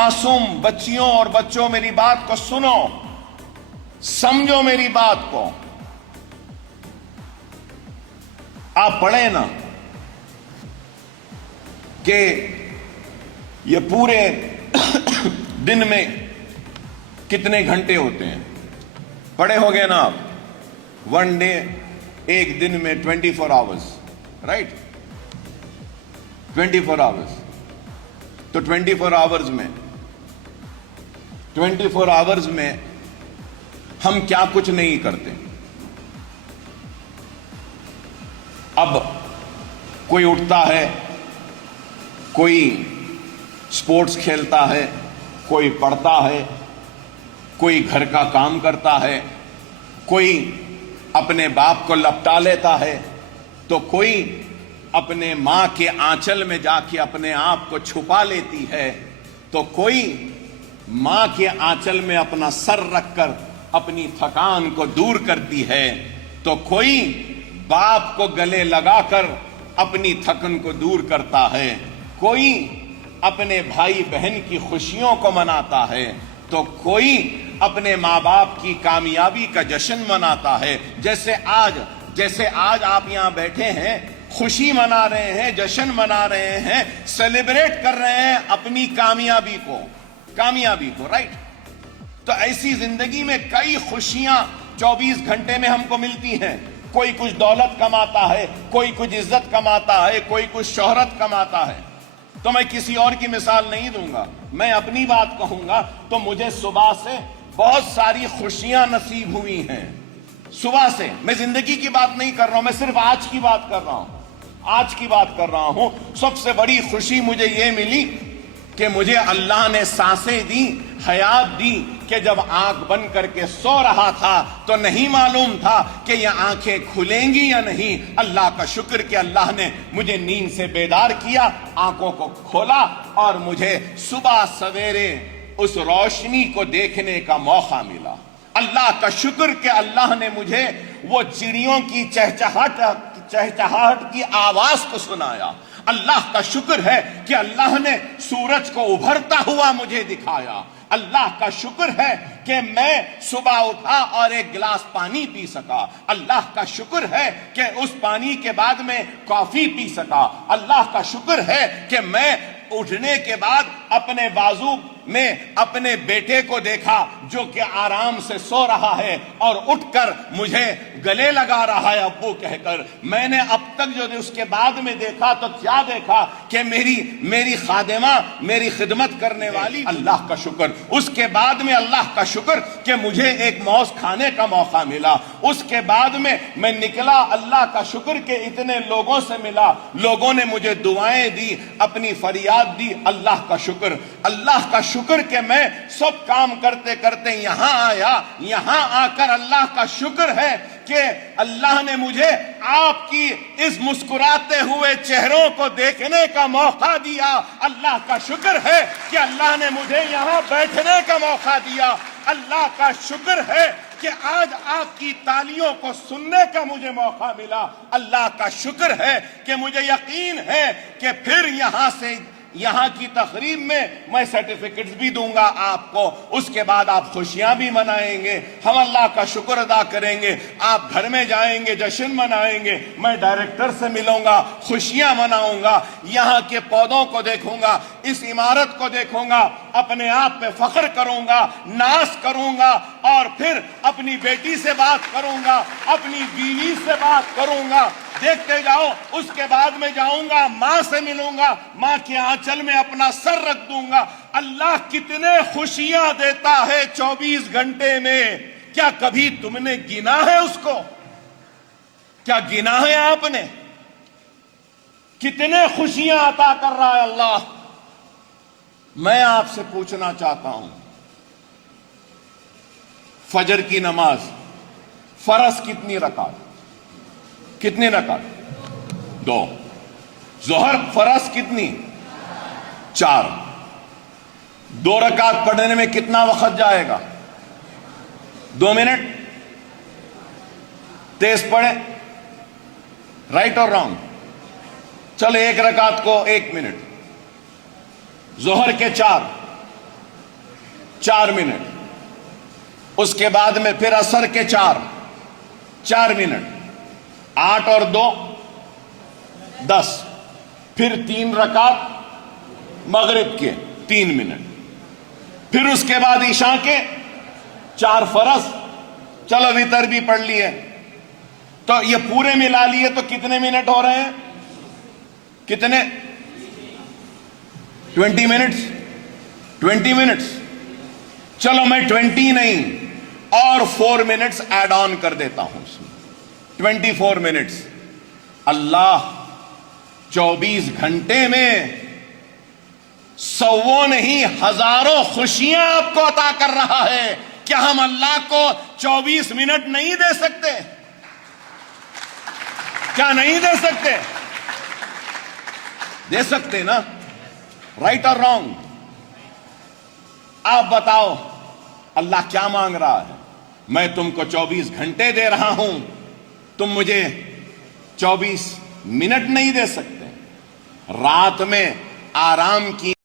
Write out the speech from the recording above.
मासूम बच्चियों और बच्चों, मेरी बात को सुनो, समझो मेरी बात को। आप पढ़े ना कि ये पूरे दिन में कितने घंटे होते हैं, पढ़े हो गए ना आप? वन डे, एक दिन में 24 आवर्स, राइट? 24 आवर्स। तो 24 आवर्स में हम क्या कुछ नहीं करते। अब कोई उठता है, कोई स्पोर्ट्स खेलता है, कोई पढ़ता है, कोई घर का काम करता है, कोई अपने बाप को लपटा लेता है, तो कोई अपने मां के आंचल में जाके अपने आप को छुपा लेती है, तो कोई मां के आंचल में अपना सर रखकर अपनी थकान को दूर करती है, तो कोई बाप को गले लगाकर अपनी थकन को दूर करता है, कोई अपने भाई बहन की खुशियों को मनाता है, तो कोई अपने माँ बाप की कामयाबी का जश्न मनाता है। जैसे आज आप यहां बैठे हैं, खुशी मना रहे हैं, जश्न मना रहे हैं, सेलिब्रेट कर रहे हैं अपनी कामयाबी को, राइट? तो ऐसी जिंदगी में कई खुशियां 24 घंटे में हमको मिलती हैं। कोई कुछ दौलत कमाता है, कोई कुछ इज्जत कमाता है, कोई कुछ शोहरत कमाता है। तो मैं किसी और की मिसाल नहीं दूंगा, मैं अपनी बात कहूंगा। तो मुझे सुबह से बहुत सारी खुशियां नसीब हुई हैं। सुबह से, मैं जिंदगी की बात नहीं कर रहा हूं, मैं सिर्फ आज की बात कर रहा हूं। सबसे बड़ी खुशी मुझे ये मिली कि मुझे अल्लाह ने सांसें दी, हयात दी, कि जब आंख बंद करके सो रहा था तो नहीं मालूम था कि ये आंखें खुलेंगी या नहीं। अल्लाह का शुक्र कि अल्लाह ने मुझे नींद से बेदार किया, आंखों को खोला और मुझे सुबह सवेरे उस रोशनी को देखने का मौका मिला। अल्लाह का शुक्र कि अल्लाह ने मुझे वो चिड़ियों की चहचहाहट की आवाज को सुनाया। अल्लाह का शुक्र है कि अल्लाह ने सूरज को उभरता हुआ मुझे दिखाया। अल्लाह का शुक्र है कि मैं सुबह उठा और एक गिलास पानी पी सका। अल्लाह का शुक्र है कि उस पानी के बाद में कॉफी पी सका। अल्लाह का शुक्र है कि मैं उठने के बाद अपने बाजू में अपने बेटे को देखा जो कि आराम से सो रहा है और उठकर मुझे गले लगा रहा है अब्बू कहकर। मैंने अब तक जो उसके बाद में देखा तो क्या देखा कि मेरी खादिमा, मेरी खिदमत करने वाली। अल्लाह का शुक्र। उसके बाद में अल्लाह का शुक्र कि मुझे एक मौज खाने का मौका मिला। उसके बाद में मैं निकला, अल्लाह का शुक्र कि इतने लोगों से मिला, लोगों ने मुझे दुआएं दी, अपनी फरियाद दी। अल्लाह का शुक्र। अल्लाह का शुक्र कि मैं सब काम करते करते यहां आया। यहां आकर अल्लाह का शुक्र है कि अल्लाह ने मुझे आपकी इस मुस्कुराते हुए चेहरों को देखने का मौका दिया। अल्लाह का शुक्र है कि अल्लाह ने मुझे यहां बैठने का मौका दिया। अल्लाह का शुक्र है कि आज आपकी तालियों को सुनने का मुझे मौका मिला। अल्लाह का शुक्र है कि मुझे यकीन है कि फिर यहाँ की तकरीब में मैं सर्टिफिकेट्स भी दूंगा आपको। उसके बाद आप खुशियां भी मनाएंगे, हम अल्लाह का शुक्र अदा करेंगे। आप घर में जाएंगे, जश्न मनाएंगे, मैं डायरेक्टर से मिलूंगा, खुशियां मनाऊंगा, यहाँ के पौधों को देखूंगा, इस इमारत को देखूंगा, अपने आप पे फख्र करूंगा, नाज करूंगा और फिर अपनी बेटी से बात करूंगा, अपनी बीवी से बात करूंगा। देखते जाओ, उसके बाद में जाऊंगा, मां से मिलूंगा, मां के आंचल में अपना सर रख दूंगा। अल्लाह कितने खुशियां देता है 24 घंटे में। क्या कभी तुमने गिना है उसको? क्या गिना है आपने? कितने खुशियां अता कर रहा है अल्लाह। मैं आपसे पूछना चाहता हूं, फजर की नमाज फर्ज कितनी रकात? कितनी रकात? 2। जोहर फर्ज कितनी? 4। 2 रकात पढ़ने में कितना वक्त जाएगा? 2 मिनट। तेज पढ़े, राइट और रॉन्ग? चलो 1 रकात को 1 मिनट। जोहर के 4, 4 منٹ، اس کے بعد میں پھر عصر کے 4 منٹ، 8 اور 2 10، پھر 3 رکعت مغرب کے 3 منٹ، پھر اس کے بعد عشاء کے 4 فرض، چلو وتر بھی پڑھ لیے، تو یہ پورے ملا لیے تو کتنے منٹ ہو رہے ہیں؟ کتنے؟ 20 منٹس 20 منٹس، چلو میں 20 نہیں اور 4 منٹس ایڈ آن کر دیتا ہوں اس میں، 24 منٹس۔ اللہ 24 گھنٹے میں سووں نہیں ہزاروں خوشیاں آپ کو عطا کر رہا ہے، کیا ہم اللہ کو 24 منٹ نہیں دے سکتے؟ کیا نہیں دے سکتے؟ دے سکتے نا، رائٹ اور رانگ؟ آپ بتاؤ اللہ کیا مانگ رہا ہے؟ میں تم کو 24 گھنٹے دے رہا ہوں، تم مجھے 24 منٹ نہیں دے سکتے؟ رات میں آرام کی